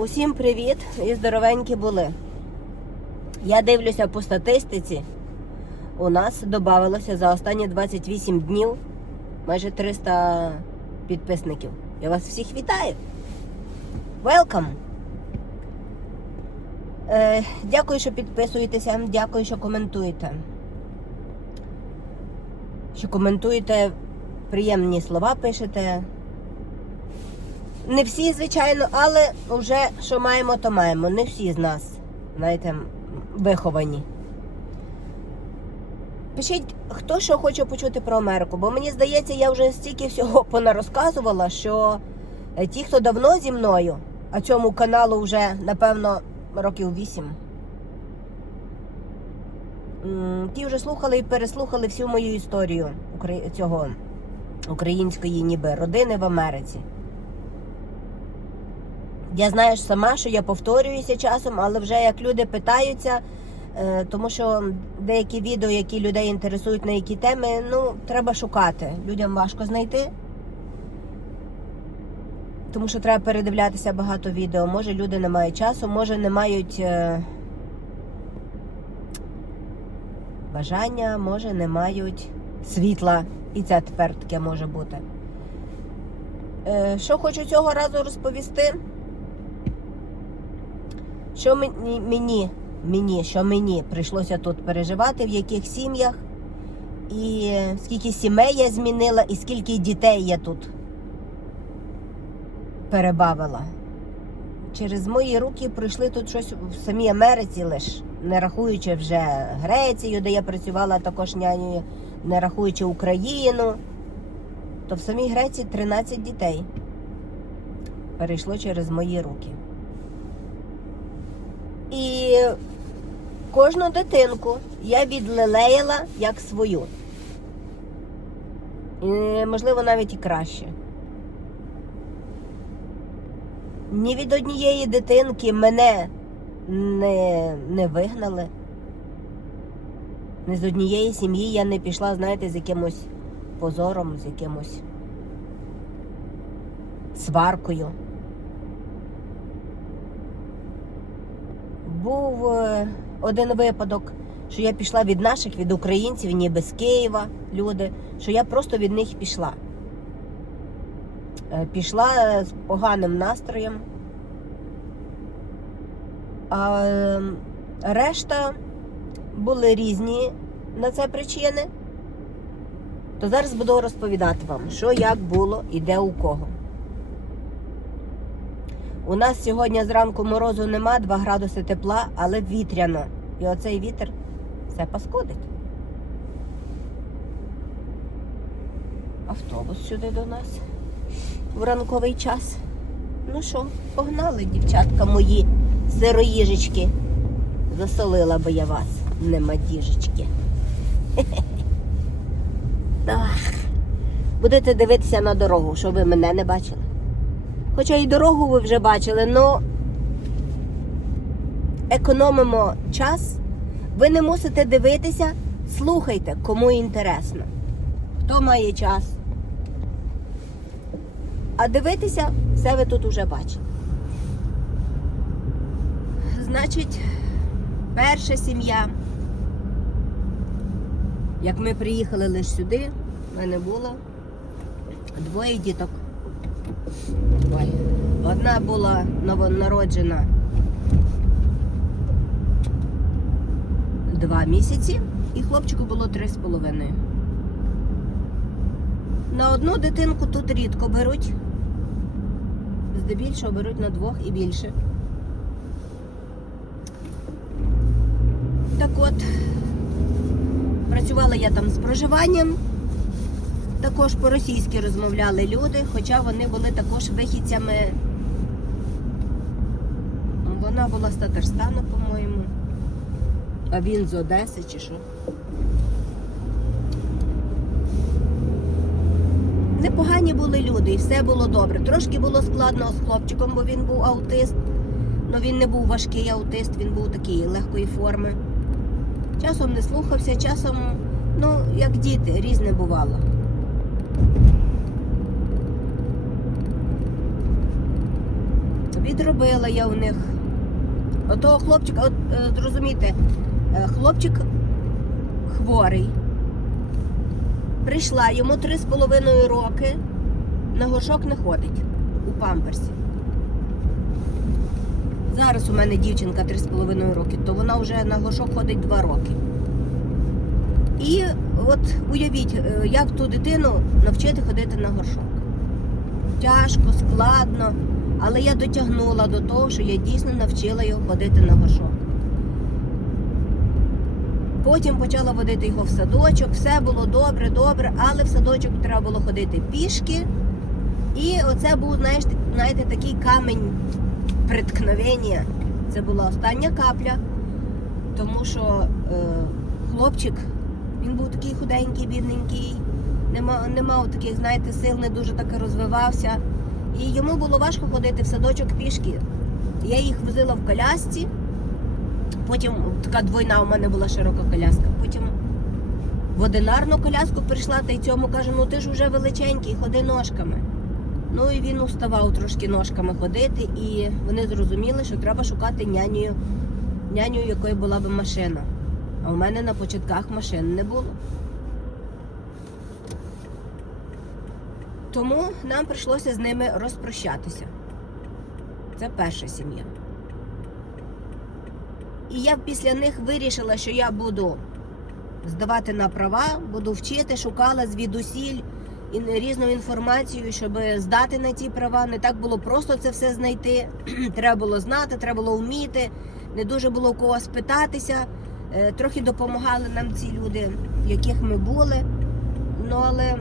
Усім привіт і здоровенькі були. Я дивлюся по статистиці. У нас додавалося за останні 28 днів майже 300 підписників. Я вас всіх вітаю. Welcome! Е, дякую, що підписуєтеся, дякую, що коментуєте. Що коментуєте, приємні слова пишете. Не всі, звичайно, але вже що маємо, то маємо. Не всі з нас, знаєте, виховані. Пишіть, хто що хоче почути про Америку, бо мені здається, я вже стільки всього понарозказувала, що е, ті, хто давно зі мною, а цьому каналу вже, напевно, років вісім. Ті вже слухали і переслухали всю мою історію цього української ніби родини в Америці. Я знаю сама, що я повторююся часом, але вже як люди питаються, е, тому що деякі відео, які людей інтересують на які теми, ну, треба шукати. Людям важко знайти. Тому що треба передивлятися багато відео. Може, люди не мають часу, може не мають е, бажання, може не мають світла. І це тепер таке може бути. Е, Що хочу цього разу розповісти? Що мені, мені, мені, що мені прийшлося тут переживати, в яких сім'ях, і скільки сімей я змінила, і скільки дітей я тут перебавила. Через мої руки пройшли тут щось в самій Америці лише, не рахуючи вже Грецію, де я працювала також нянею, не рахуючи Україну, то в самій Греції 13 дітей перейшло через мої руки. І кожну дитинку я відлелеяла як свою. І, можливо, навіть і краще. Ні від однієї дитинки мене не, не вигнали. Ні з однієї сім'ї я не пішла, знаєте, з якимось позором, з якимось сваркою. Був е, один випадок, що я пішла від наших, від українців, ніби з Києва люди, що я просто від них пішла. Е, Пішла з поганим настроєм. А решта були різні на це причини. То зараз буду розповідати вам, що як було і де у кого. У нас сьогодні зранку морозу нема, 2 градуси тепла, але вітряно. І оцей вітер все паскудить. Автобус сюди до нас в ранковий час. Ну що, погнали, дівчатка мої сироїжечки. Засолила би я вас, нема діжечки. Будете дивитися на дорогу, щоб ви мене не бачили. Хоча і дорогу ви вже бачили, але економимо час. Ви не мусите дивитися, слухайте, кому інтересно. Хто має час. А дивитися, все ви тут уже бачили. Значить, перша сім'я. Як ми приїхали лише сюди, в мене було двоє діток. Ой. Одна була новонароджена два місяці, і хлопчику було три з половиною. На одну дитинку тут рідко беруть. Здебільшого беруть на двох і більше. Так от, працювала я там з проживанням. Також по-російськи розмовляли люди, хоча вони були також вихідцями. Вона була з Татарстану, по-моєму. А він з Одеси чи що. Непогані були люди і все було добре. Трошки було складно з хлопчиком, бо він був аутист. Ну він не був важкий аутист, він був такий легкої форми. Часом не слухався, часом, ну, як діти, різне бувало. Відробила я у них. Отого хлопчика, от е, зрозумійте, е, хлопчик хворий. Прийшла йому три з половиною роки, на горшок не ходить у памперсі. Зараз у мене дівчинка 3,5 роки, то вона вже на горшок ходить 2 роки. І от уявіть, е, як ту дитину навчити ходити на горшок. Тяжко, складно, але я дотягнула до того, що я дійсно навчила його ходити на горшок. Потім почала водити його в садочок, все було добре, добре, але в садочок треба було ходити пішки. І оце був, знаєш, знаєте, такий камінь приткновення. Це була остання капля, тому що е, хлопчик, він був такий худенький, бідненький, не мав, не мав таких, знаєте, сил, не дуже таки розвивався. І йому було важко ходити в садочок пішки. Я їх возила в колясці, потім така двойна у мене була широка коляска. Потім в одинарну коляску прийшла та й цьому каже, ну ти ж вже величенький, ходи ножками. Ну і він уставав трошки ножками ходити, і вони зрозуміли, що треба шукати няню, няню, якої була би машина. А у мене на початках машин не було. Тому нам прийшлося з ними розпрощатися. Це перша сім'я. І я після них вирішила, що я буду здавати на права, буду вчити, шукала звідусіль і різну інформацію, щоб здати на ті права. Не так було просто це все знайти. треба було знати, треба було вміти. Не дуже було кого спитатися. Е, Трохи допомагали нам ці люди, в яких ми були. Ну але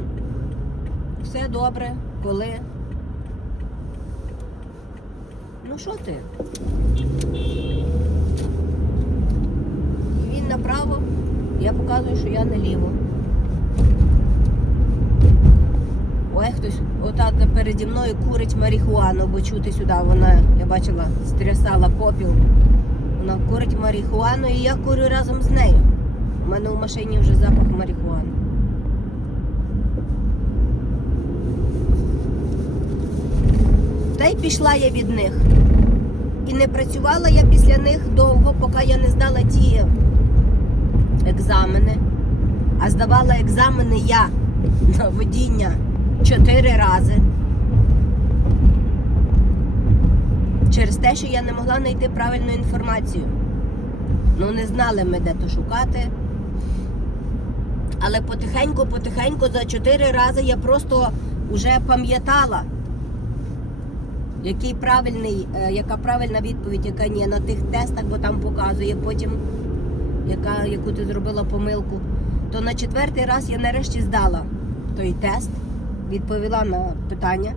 все добре, коли. Ну що ти? Він направо, я показую, що я наліво. Ой, хтось отак переді мною курить марихуану, бо чути сюди вона, я бачила, стрясала попіл. Вона курить марихуану і я курю разом з нею. У мене у машині вже запах марихуани. Та й пішла я від них. І не працювала я після них довго, поки я не здала ті екзамени. А здавала екзамени я на водіння чотири рази. Через те, що я не могла знайти правильну інформацію. Ну, не знали ми, де то шукати. Але потихеньку-потихеньку за чотири рази я просто вже пам'ятала, який правильний, е, яка правильна відповідь, яка ні на тих тестах, бо там показує потім, яка, яку ти зробила помилку. То на четвертий раз я нарешті здала той тест, відповіла на питання.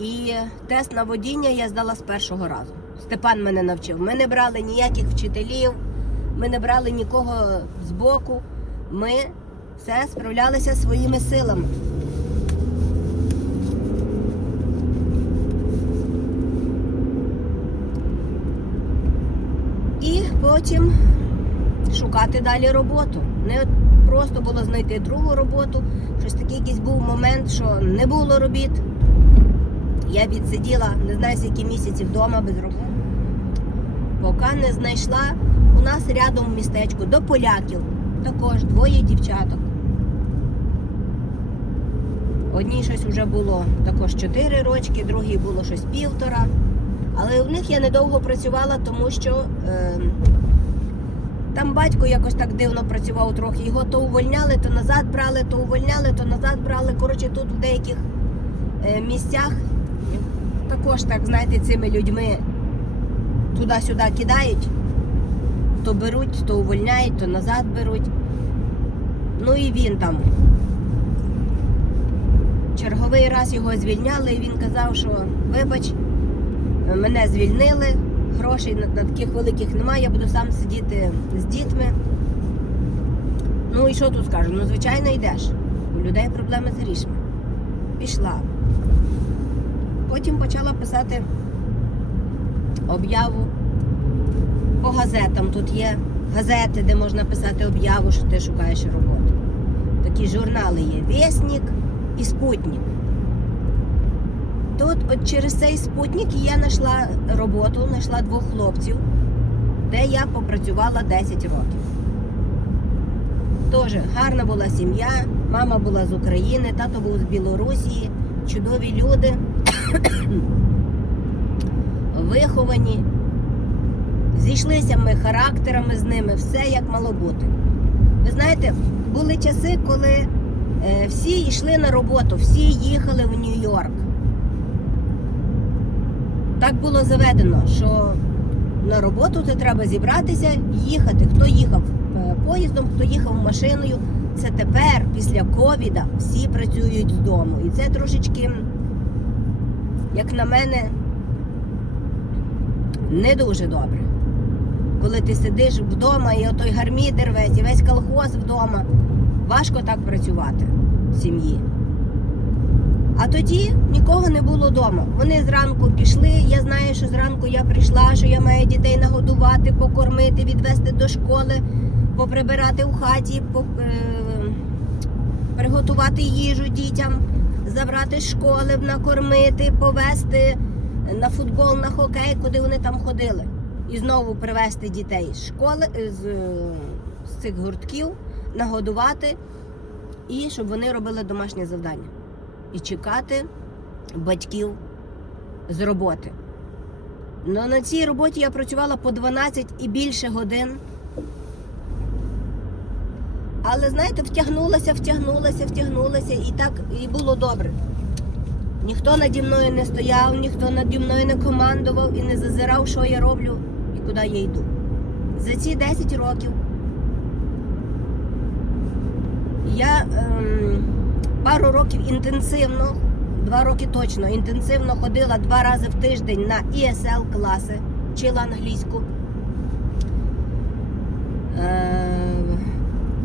І тест на водіння я здала з першого разу. Степан мене навчив. Ми не брали ніяких вчителів, ми не брали нікого з боку. Ми все справлялися своїми силами. І потім шукати далі роботу. Не просто було знайти другу роботу. Щось такий якийсь був момент, що не було робіт. Я відсиділа не знаю скільки місяців вдома без роботи. Поки не знайшла у нас рядом в містечку до поляків також двоє дівчаток. Одній щось вже було також 4 рочки, другій було щось півтора. Але у них я недовго працювала, тому що е, там батько якось так дивно працював трохи. Його то увольняли, то назад брали, то увольняли, то назад брали. Коротше, тут в деяких е, місцях також так, знаєте, цими людьми туди-сюди кидають, то беруть, то увольняють, то назад беруть. Ну і він там. Черговий раз його звільняли, і він казав, що вибач, мене звільнили, грошей на, на таких великих немає, я буду сам сидіти з дітьми. Ну і що тут скажу? Ну, звичайно, йдеш. У людей проблеми з грішми. Пішла. Потім почала писати об'яву по газетам. Тут є газети, де можна писати об'яву, що ти шукаєш роботу. Такі журнали є Вєснік і Спутник. Тут от через цей спутник я знайшла роботу, знайшла двох хлопців, де я попрацювала 10 років. Теж гарна була сім'я, мама була з України, тато був з Білорусі, чудові люди, виховані. Зійшлися ми характерами з ними, все як мало бути. Ви знаєте, були часи, коли е, всі йшли на роботу, всі їхали в Нью-Йорк. Так було заведено, що на роботу це треба зібратися, їхати. Хто їхав е, поїздом, хто їхав машиною. Це тепер, після ковіда, всі працюють з дому. І це трошечки, як на мене, не дуже добре. Коли ти сидиш вдома і отой гармідер весь, і весь колхоз вдома, важко так працювати в сім'ї. А тоді нікого не було вдома. Вони зранку пішли. Я знаю, що зранку я прийшла, що я маю дітей нагодувати, покормити, відвести до школи, поприбирати у хаті, по, е, приготувати їжу дітям, забрати з школи, накормити, повезти на футбол, на хокей, куди вони там ходили. І знову привезти дітей з школи, е, з, з цих гуртків, нагодувати і щоб вони робили домашнє завдання і чекати батьків з роботи. Ну, на цій роботі я працювала по 12 і більше годин. Але, знаєте, втягнулася, втягнулася, втягнулася, і так і було добре. Ніхто наді мною не стояв, ніхто наді мною не командував і не зазирав, що я роблю і куди я йду. За ці 10 років я ем, пару років інтенсивно, два роки точно, інтенсивно ходила два рази в тиждень на ESL класи, вчила англійську. Е,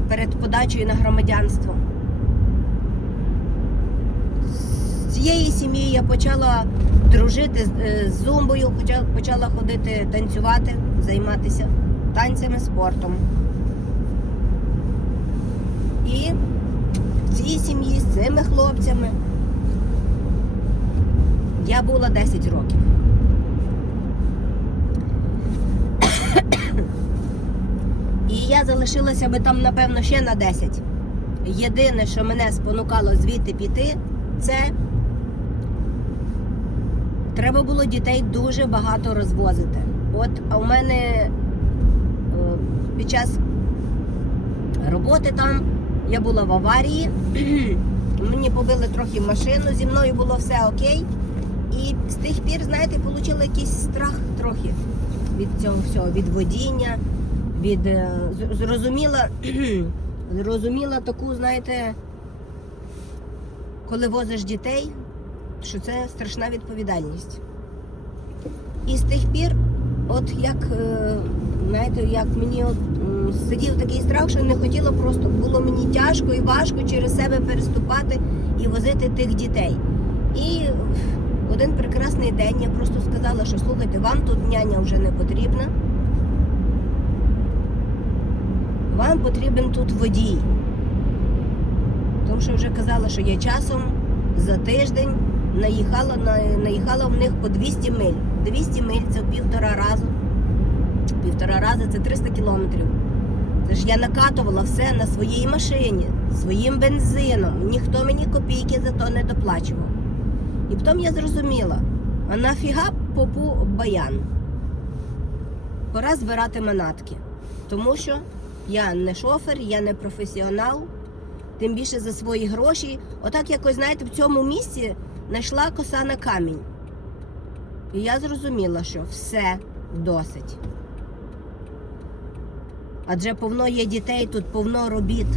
перед подачею на громадянство. З цієї сім'ї я почала дружити з, е, зумбою, почала, ходити танцювати, займатися танцями, спортом. І цій сім'ї з цими хлопцями я була 10 років. І я залишилася би там, напевно, ще на 10. Єдине, що мене спонукало звідти піти, це треба було дітей дуже багато розвозити. От а у мене е, під час роботи там я була в аварії, мені побили трохи машину, зі мною було все окей. І з тих пір, знаєте, отримала якийсь страх трохи від цього всього, від водіння, від е, зрозуміла, зрозуміла таку, знаєте, коли возиш дітей, що це страшна відповідальність. І з тих пір, от як, е, знаєте, як мені от, сидів такий страх, що не хотіла просто, було мені тяжко і важко через себе переступати і возити тих дітей. І один прекрасний день я просто сказала, що слухайте, вам тут няня вже не потрібна. Вам потрібен тут водій. Тому що вже казала, що я часом за тиждень наїхала, на, наїхала в них по 200 миль. 200 миль це півтора разу. Півтора рази це 300 кілометрів. Це ж я накатувала все на своїй машині, своїм бензином. Ніхто мені копійки за то не доплачував. І потім я зрозуміла, а нафіга попу баян? Пора збирати манатки. Тому що я не шофер, я не професіонал, тим більше за свої гроші. Отак якось, знаєте, в цьому місці знайшла коса на камінь. І я зрозуміла, що все досить. Адже повно є дітей, тут повно робіт.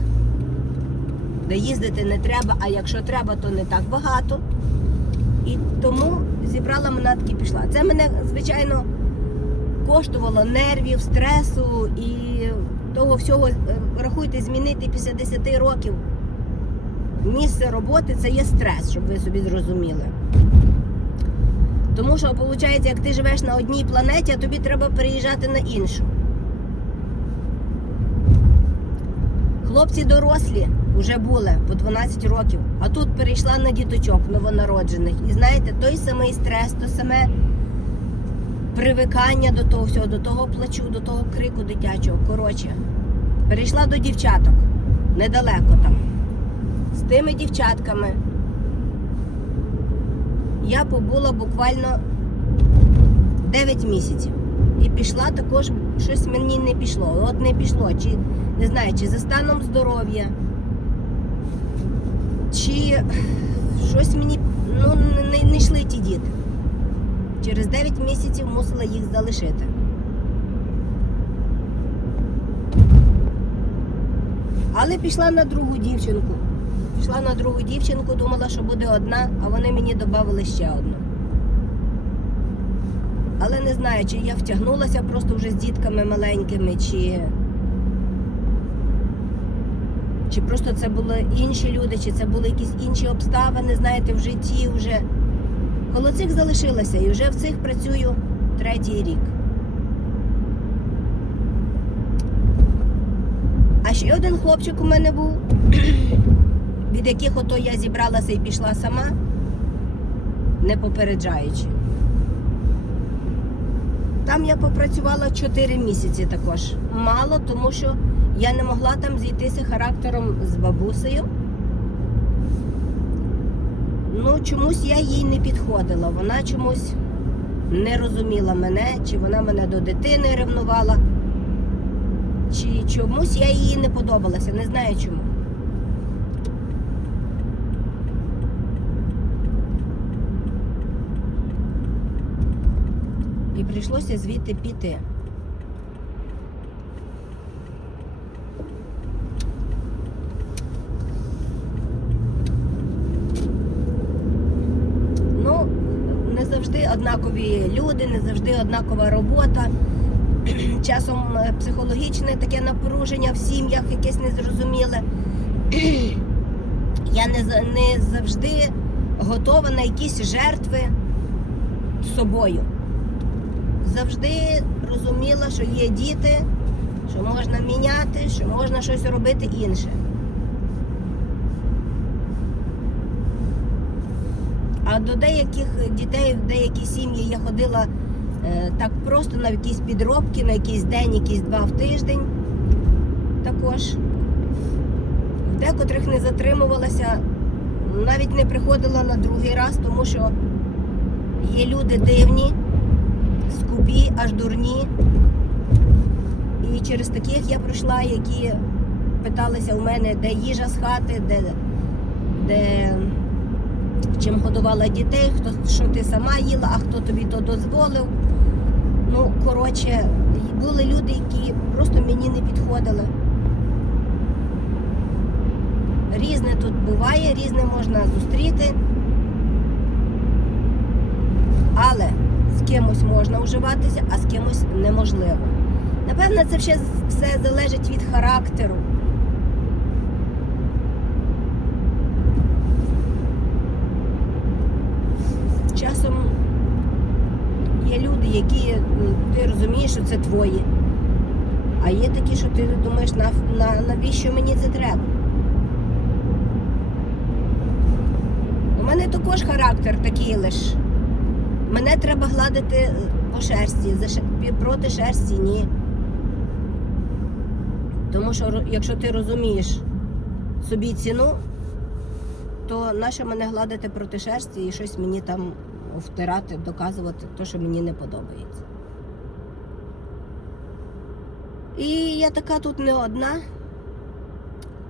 Де їздити не треба, а якщо треба, то не так багато. І тому зібрала манатки і пішла. Це мене, звичайно, коштувало нервів, стресу і того всього, е, рахуйте, змінити після 10 років. Місце роботи це є стрес, щоб ви собі зрозуміли. Тому що, виходить, як ти живеш на одній планеті, а тобі треба переїжджати на іншу. Хлопці дорослі вже були по 12 років, а тут перейшла на діточок новонароджених. І знаєте, той самий стрес, то саме привикання до того всього, до того плачу, до того крику дитячого. Коротше, перейшла до дівчаток недалеко там. З тими дівчатками я побула буквально 9 місяців. І пішла також, щось мені не пішло. От не пішло. Чи не знаю, чи за станом здоров'я, чи щось мені ну, не, не йшли ті діти. Через 9 місяців мусила їх залишити. Але пішла на другу дівчинку. Пішла на другу дівчинку, думала, що буде одна, а вони мені додали ще одну. Але не знаю, чи я втягнулася просто вже з дітками маленькими, чи. Чи просто це були інші люди, чи це були якісь інші обставини, знаєте, в житті вже. Коло цих залишилася і вже в цих працюю третій рік. А ще один хлопчик у мене був, від яких ото я зібралася і пішла сама, не попереджаючи. Там я попрацювала 4 місяці також. Мало, тому що я не могла там зійтися характером з бабусею. Ну, чомусь я їй не підходила. Вона чомусь не розуміла мене, чи вона мене до дитини ревнувала, чи чомусь я їй не подобалася, не знаю чому. Прийшлося звідти піти. Ну, не завжди однакові люди, не завжди однакова робота. Часом е, психологічне таке напруження в сім'ях, якесь незрозуміле. Я не, не завжди готова на якісь жертви собою. Завжди розуміла, що є діти, що можна міняти, що можна щось робити інше. А до деяких дітей в деякі сім'ї я ходила е, так просто на якісь підробки, на якийсь день, якісь два в тиждень також. В декотрих не затримувалася, навіть не приходила на другий раз, тому що є люди дивні, скупі, аж дурні. І через таких я пройшла, які питалися у мене, де їжа з хати, де, де чим годувала дітей, хто що ти сама їла, а хто тобі то дозволив. Ну, коротше, були люди, які просто мені не підходили. Різне тут буває, різне можна зустріти. Але з кимось можна уживатися, а з кимось неможливо. Напевно, це все, все залежить від характеру. Часом є люди, які ти розумієш, що це твої. А є такі, що ти думаєш, на, на, навіщо мені це треба? У мене також характер такий лиш. Мене треба гладити е, по шерсті, за проти шерсті ні. Тому що якщо ти розумієш собі ціну, то нащо мене гладити проти шерсті і щось мені там втирати, доказувати те, що мені не подобається. І я така тут не одна.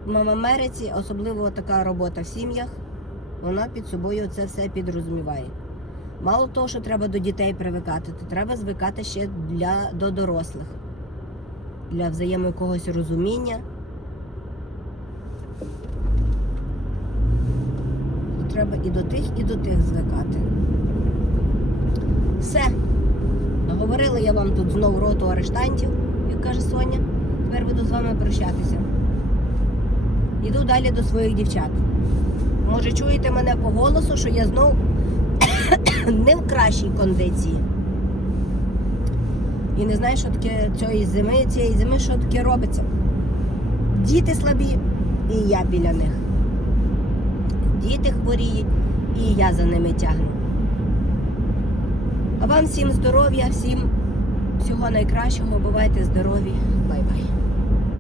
В Америці, особливо така робота в сім'ях, вона під собою це все підрозуміває. Мало того, що треба до дітей привикати, то треба звикати ще для, до дорослих, для взаємо якогось розуміння. Треба і до тих, і до тих звикати. Все. Наговорила я вам тут знову роту арештантів, як каже Соня. Тепер буду з вами прощатися. Іду далі до своїх дівчат. Може, чуєте мене по голосу, що я знов не в кращій кондиції. І не знаю, що таке цієї зими, цієї зими, що таке робиться. Діти слабі, і я біля них. Діти хворіють, і я за ними тягну. А вам всім здоров'я, всім всього найкращого. Бувайте здорові. Бай-бай.